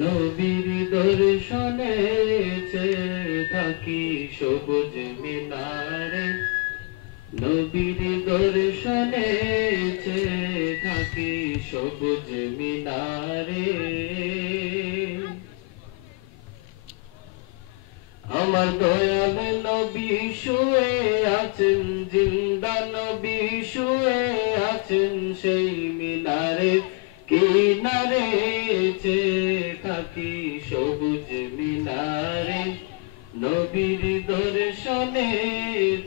নবীর দর্শনে চেয়ে থাকি সবুজ মিনারে, নবীর দর্শনে চেয়ে থাকি সবুজ মিনারে। আমার দয়াল নবী শুয়ে আছেন, জিন্দা নবী শুয়ে আছেন সেই মিনারে কিনারে, চেয়ে থাকি সবুজ মিনারে। নবীর দর্শনে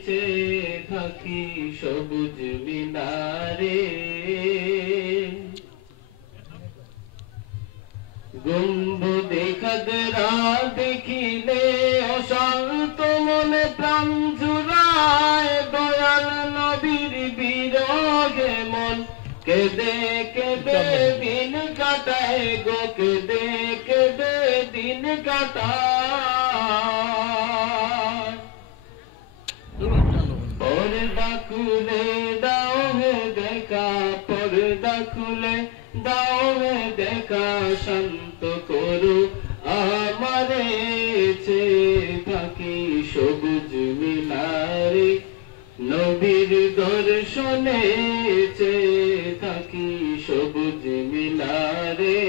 চেয়ে থাকি সবুজ মিনারে। গম্বুজে খাদরা দেখিলে অশান্ত মনে প্রাণ জুড়ায়, দয়াল নবীর বিরহে মন কেঁদে কেঁদে দিন কাটায় গো, কেঁদে কেঁদে দিন কাটায়। পর্দা খুলে দাও হে দেখা, পর্দা খুলে দাও হে দেখা, শান্ত করো আমারে, চেয়ে থাকি সবুজ মিনারে। নবীর দর্শনে চেয়ে থাকি সবুজ মিনারে।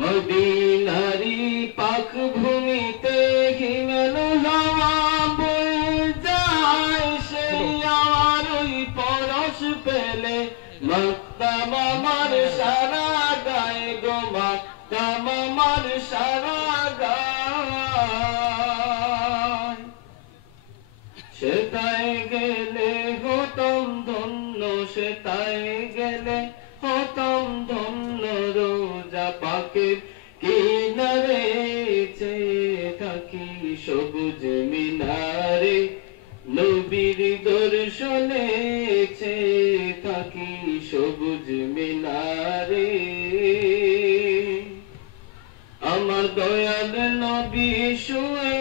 মদিনারি পাক ভূমিতে হিমেল হাওয়া বয়ে যায়, সেই আমার ওই পরশ পেলে মাকতাম আমার সারা গায়ে গো, মাকতাম আমার সারা গায়। সেটাই গেলে হতাম ধন্য, সেটাই গেলে হতাম ধন্য, রোজা পাকের কিনারে চেয়ে থাকি সবুজ মিনারে। নবীর দর্শনে চেয়ে থাকি সবুজ মিনারে। আমার দয়াল নবী শুয়ে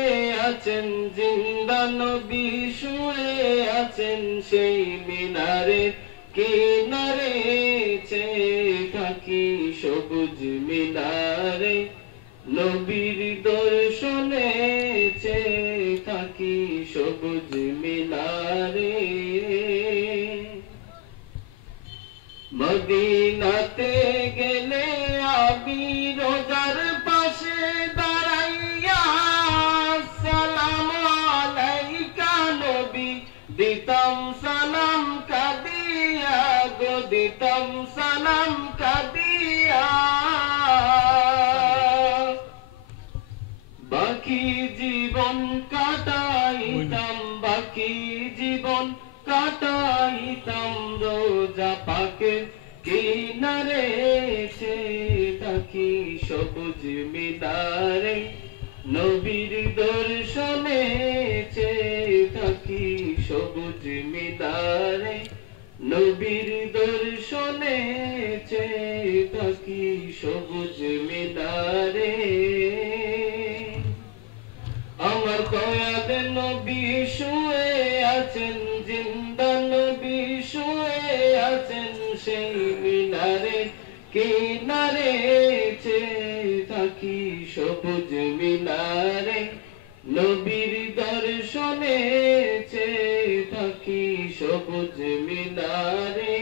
আছেন, জিন্দা নবী শুয়ে আছেন সেই মিনারে কিনারে, চেয়ে থাকি সবুজ মিনারে। নবীর দর্শনে চেয়ে থাকি সবুজ মিনারে। মদিনাতে গেলে আমি রোজার পাশে দাঁড়াইয়া, সালাম আলাইকা নবী দিতাম সালাম কাদিয়া গো, দিতাম সালাম কাদিয়া। বাকি জীবন কাটাইতাম, বাকি জীবন কাটাইতাম রোজা পাকের কিনারে, চেয়ে থাকি সবুজ মিনারে। নবীর দর্শনে চেয়ে থাকি সবুজ মিনারে। নবীর দর্শনে চেয়ে থাকি সবুজ মিনারে। আমার দয়াল নবী শুয়ে আছেন, জিন্দা নবী শুয়ে আছেন সেই মিনারে কিনারে, চেয়ে থাকি সবুজ মিনারে। নবীর দর্শনে চেয়ে থাকি সবুজ মিনারে।